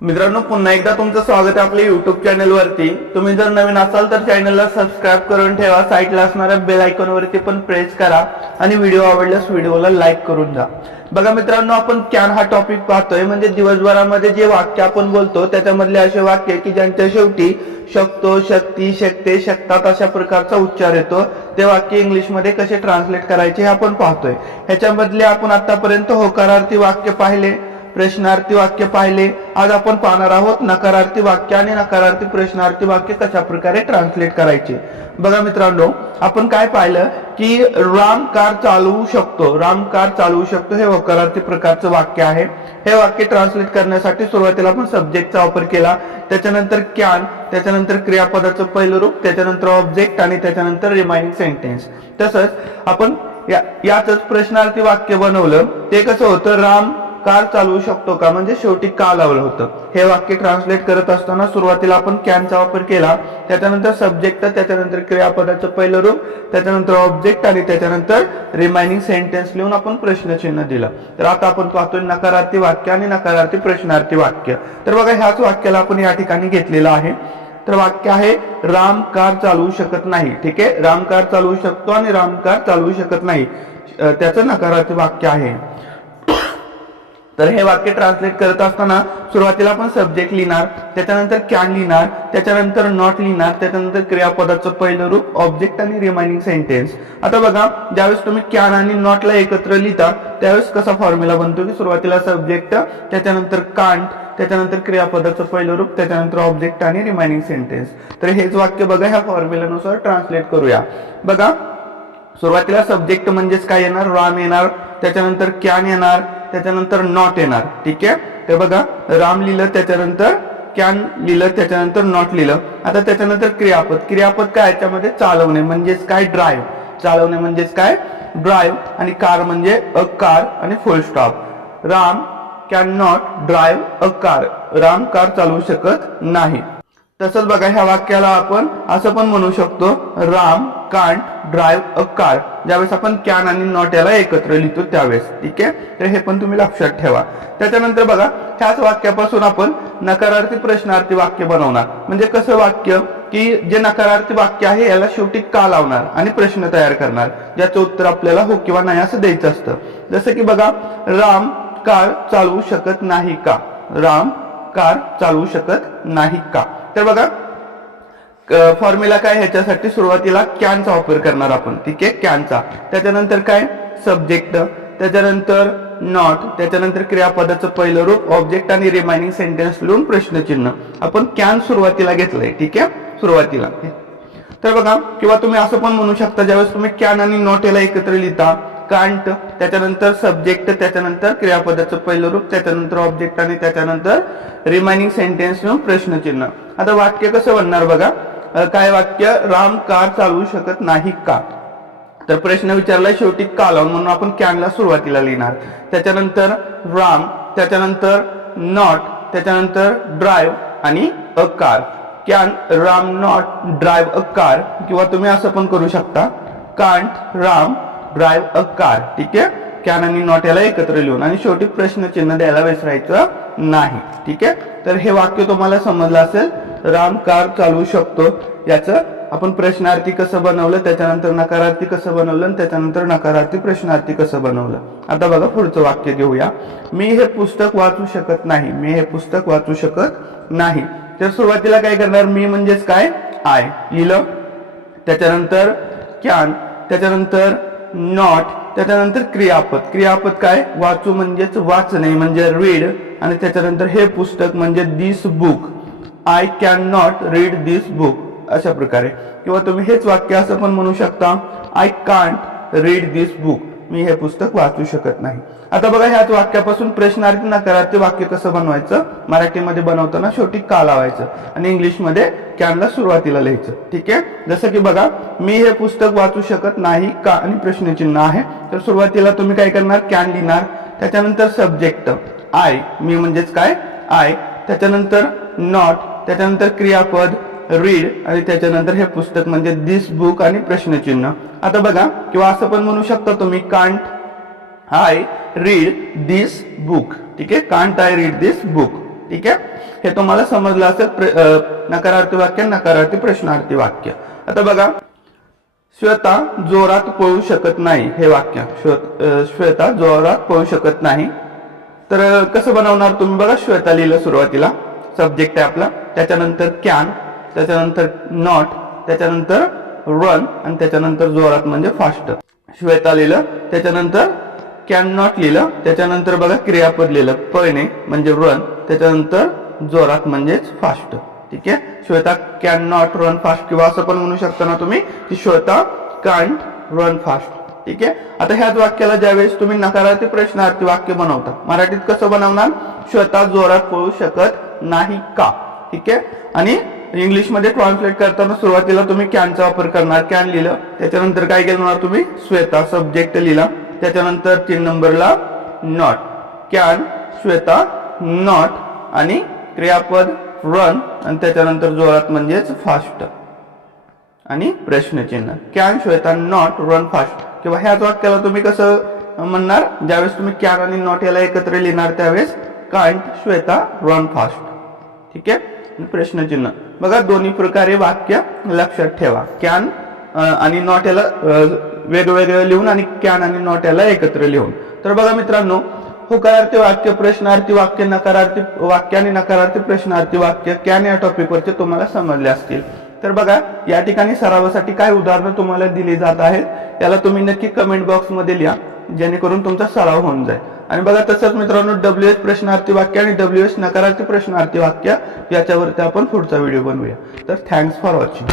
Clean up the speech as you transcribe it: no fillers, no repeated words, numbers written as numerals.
मित्रांनो, पुन्हा एकदा तुमचं स्वागत आहे आपल्या युट्यूब चॅनल वरती। तुम्ही जर नवीन असाल तर चॅनलला सबस्क्राइब करून ठेवा, साईडला असणाऱ्या बेल आयकॉन वरती पण प्रेस करा आणि व्हिडिओ आवडल्यास व्हिडिओला लाईक करून जा। बघा मित्रांनो, आपण कॅन हा टॉपिक पाहतोय, म्हणजे दिवसभरामध्ये जे वाक्य आपण बोलतो त्याच्यामधले असे वाक्य की ज्यांच्या शेवटी शकतो, शक्ती, शकते, शकतात अशा प्रकारचा उच्चार येतो, ते वाक्य इंग्लिश मध्ये कसे ट्रान्सलेट करायचे हे आपण पाहतोय। ह्याच्यामधले आपण आतापर्यंत होकारार्थी वाक्य पाहिले, प्रश्नार्थी वाक्य पाहिले। आज आपण पाहणार आहोत नकारार्थी वाक्य आणि नकारार्थी प्रश्नार्थी वाक्य कशा प्रकारे ट्रान्सलेट करायचे। बघा मित्रांनो, आपण काय पाहिलं की राम कार चालवू शकतो, राम कार चालवू शकतो हे होकारार्थी प्रकारचं वाक्य आहे। हे वाक्य ट्रान्सलेट करण्यासाठी सुरुवातीला आपण सब्जेक्टचा वापर केला, त्याच्यानंतर कॅन, त्याच्यानंतर क्रियापदाचं पहिलं रूप, त्याच्यानंतर ऑब्जेक्ट आणि त्याच्यानंतर रिमाइनिंग सेंटेन्स। तसंच आपण याच प्रश्नार्थी वाक्य बनवलं, ते कसं होतं, राम कार चालवू शकतो का, म्हणजे शेवटी का लावलं होतं। हे वाक्य ट्रान्सलेट करत असताना सुरुवातीला आपण कॅनचा वापर केला, त्याच्यानंतर सब्जेक्ट, त्याच्यानंतर क्रियापदाचं पहिलं रूप, त्याच्यानंतर ऑब्जेक्ट आणि त्याच्यानंतर रिमाइनिंग सेंटेन्स लिहून आपण प्रश्नचिन्ह दिलं। तर आता आपण पाहतोय नकारार्थी वाक्य आणि नकारार्थी प्रश्नार्थी वाक्य। तर बघा, ह्याच वाक्याला आपण या ठिकाणी घेतलेलं आहे। तर वाक्य आहे राम कार चालवू शकत नाही। ठीक आहे, राम कार चालवू शकतो आणि राम कार चालवू शकत नाही, त्याचं नकारार्थी वाक्य आहे। तर हे वाक्य ट्रान्सलेट करत असताना सुरुवातीला आपण सब्जेक्ट लिहिणार, त्याच्यानंतर कॅन लिहिणार, त्याच्यानंतर नॉट लिहिणार, त्याच्यानंतर क्रियापदाचं पहिलं रूप, ऑब्जेक्ट आणि रिमाइनिंग सेंटेन्स। आता बघा, ज्यावेळेस तुम्ही कॅन आणि नॉटला एकत्र लिहिता त्यावेळेस कसा फॉर्म्युला बनतो की सुरुवातीला सब्जेक्ट, त्याच्यानंतर कांट, त्याच्यानंतर क्रियापदाचं पहिलं रूप, त्याच्यानंतर ऑब्जेक्ट आणि रिमाइनिंग सेंटेन्स। तर हेच वाक्य बघा ह्या फॉर्म्युलानुसार ट्रान्सलेट करूया। बघा, सुरुवातीला सब्जेक्ट म्हणजेच काय येणार, राम येणार, त्याच्यानंतर कॅन येणार, त्याच्यानंतर नॉट येणार। ठीक आहे, तर बघा, राम लिहिलं, त्याच्यानंतर कॅन लिहिलं, त्याच्यानंतर नॉट लिहिलं। आता त्याच्यानंतर क्रियापद, क्रियापद काय, याच्यामध्ये चालवणे म्हणजेच काय, ड्राईव्ह, चालवणे म्हणजेच काय, ड्राईव्ह, आणि कार म्हणजे अ कार आणि फुल stop. Ram can not drive a car, Ram car चालवू शकत नाही। तसंच बघा, ह्या वाक्याला आपण असं पण म्हणू शकतो, Ram can't drive a car, ज्यावेळेस आपण कॅन आणि नॉट याला एकत्र लिहितो त्यावेळेस। ठीक आहे, तर हे पण तुम्ही लक्षात ठेवा। त्याच्यानंतर बघा, ह्याच वाक्यापासून आपण नकारार्थी प्रश्नार्थी वाक्य बनवणार। म्हणजे कसं वाक्य की जे नकारार्थी वाक्य आहे याला शेवटी का लावणार आणि प्रश्न तयार करणार, ज्याचं उत्तर आपल्याला हो किंवा नाही असं द्यायचं असतं। जसं की बघा, राम कार चालवू शकत नाही का, राम कार चालवू शकत नाही का। तर बघा, फॉर्म्युला काय, ह्याच्यासाठी सुरुवातीला कॅनचा वापर करणार आपण। ठीक आहे, कॅनचा, त्याच्यानंतर काय, सब्जेक्ट, त्याच्यानंतर नॉट, त्याच्यानंतर क्रियापदाचं पहिलं रूप, ऑब्जेक्ट आणि रिमाइनिंग सेंटेन्स लिहून प्रश्नचिन्ह। आपण कॅन सुरुवातीला घेतलंय। ठीक आहे, सुरुवातीला। तर बघा, किंवा तुम्ही असं पण म्हणू शकता, ज्यावेळेस तुम्ही कॅन आणि नॉट याला एकत्र लिहिता, कांट, त्याच्यानंतर सब्जेक्ट, त्याच्यानंतर क्रियापदाचं पहिलं रूप, त्याच्यानंतर ऑब्जेक्ट आणि त्याच्यानंतर रिमाइनिंग सेंटेन्स लिहून प्रश्नचिन्ह। आता वाक्य कसं बनणार बघा, काय वाक्य, राम कार चालवू शकत नाही का। तर प्रश्न विचारला, शेवटी का लावून, म्हणून आपण कॅनला सुरुवातीला लिहिणार, त्याच्यानंतर राम, त्याच्यानंतर नॉट, त्याच्यानंतर ड्राईव्ह आणि a car. Can Ram not drive a car, किंवा तुम्ही असं पण करू शकता, can't Ram drive a car. ठीक आहे, कॅन आणि नॉट याला एकत्र लिहून आणि शेवटी प्रश्नचिन्ह द्यायला विसरायचं नाही। ठीक आहे, तर हे वाक्य तुम्हाला समजलं असेल, राम कार चालवू शकतो, याचं आपण प्रश्नार्थी कसं बनवलं, त्याच्यानंतर नकारार्थी कसं बनवलं आणि त्याच्यानंतर नकारार्थी प्रश्नार्थी कसं बनवलं। आता बघा, पुढचं वाक्य घेऊया, मी हे पुस्तक वाचू शकत नाही, मी हे पुस्तक वाचू शकत नाही। तर सुरुवातीला काय करणार, मी म्हणजेच काय, आय लिहिलं, त्याच्यानंतर कॅन, त्याच्यानंतर नॉट, त्याच्यानंतर क्रियापद, क्रियापद काय, वाचू म्हणजेच वाचणे म्हणजे रीड, आणि त्याच्यानंतर हे पुस्तक म्हणजे this book, I can not read this book, अशा प्रकारे। किंवा तुम्ही हेच वाक्य असं पण म्हणू शकता, I can't read this book, मी हे पुस्तक वाचू शकत नाही। आता बघा, ह्याच वाक्यापासून प्रश्नार्थी नकारार्थी वाक्य कसं बनवायचं, मराठीमध्ये बनवताना शेवटी का लावायचं आणि इंग्लिशमध्ये कॅनला सुरुवातीला लिहायचं। ठीक आहे, जसं की बघा, मी हे पुस्तक वाचू शकत नाही का आणि प्रश्नचिन्ह आहे। तर सुरुवातीला तुम्ही काय करणार, कॅन लिहिणार, त्याच्यानंतर सब्जेक्ट आय, मी म्हणजेच काय, आय, त्याच्यानंतर नॉट, त्याच्यानंतर क्रियापद रीड आणि त्याच्यानंतर हे पुस्तक म्हणजे दिस बुक आणि प्रश्नचिन्ह। आता बघा, किंवा असं पण म्हणू शकता तुम्ही, can't I read this book. ठीक आहे, can't I read this book, ठीक आहे, हे तुम्हाला समजलं असेल. नकारार्थी वाक्य, नकारार्थी प्रश्नार्थी वाक्य. आता बघा, श्वेता जोरात पळू शकत नाही हे वाक्य. श्वेता जोरात पळू शकत नाही, तर कसं बनवणार तुम्ही बघा. श्वेता लिहिलं सुरुवातीला, सब्जेक्ट आहे आपला, त्याच्यानंतर कॅन, त्याच्यानंतर नॉट, त्याच्यानंतर रन आणि त्याच्यानंतर जोरात म्हणजे फास्ट. श्वेता लिहिलं, त्याच्यानंतर कॅन नॉट लिहिलं, त्याच्यानंतर बघा क्रियापद लिहिलं पळणे म्हणजे रन, त्याच्यानंतर जोरात म्हणजेच फास्ट. ठीक आहे, Shweta can not run fast, किंवा असं पण म्हणू शकता ना तुम्ही की श्वेता कांट रन फास्ट. ठीक आहे, आता ह्याच वाक्याला ज्यावेळेस तुम्ही नकारार्थी प्रश्नार्थी वाक्य बनवता, मराठीत कसं बनवणार. श्वेता जोरात पळू शकत नाही का. ठीक आहे, आणि इंग्लिश मध्ये ट्रान्सलेट करताना सुरुवातीला तुम्ही कॅनचा वापर करणार, कॅन लिहिलं, त्याच्यानंतर काय केलं तुम्ही श्वेता सब्जेक्ट लिहिला, त्याच्यानंतर 3 नंबरला नॉट, कॅन श्वेता नॉट आणि क्रियापद रन आणि त्याच्यानंतर जोरात म्हणजेच फास्ट आणि प्रश्नचिन्ह. Can Shweta not run fast, किंवा ह्याच वाक्याला तुम्ही कसं म्हणणार, ज्यावेळेस तुम्ही कॅन आणि नॉट याला एकत्र लिहिणार त्यावेळेस कांट श्वेता रन फास्ट. ठीक आहे, प्रश्नचिन्ह. बघा, दोन्ही प्रकारे वाक्य लक्षात ठेवा. कॅन आणि नॉट याला वेगवेगळं लिहून आणि कॅन आणि नॉट याला एकत्र लिहून. तर बघा मित्रांनो, होकारार्थी वाक्य, प्रश्नार्थी वाक्य, नकारार्थी वाक्य आणि नकारार्थी प्रश्नार्थी वाक्य कॅन या टॉपिकवरचे तुम्हाला समजले असतील. तर बघा, या ठिकाणी सरावासाठी काय उदाहरणं तुम्हाला दिली जात आहेत याला तुम्ही नक्की कमेंट बॉक्स मध्ये लिहा, जेणेकरून तुमचा सराव होऊन जाईल. आणि बघा, तसंच मित्रांनो, WH प्रश्नार्थी वाक्य आणि WH नकारार्थी प्रश्नार्थी वाक्य याच्यावरती आपण पुढचा व्हिडिओ बनवूया. तर थँक्स फॉर वॉचिंग.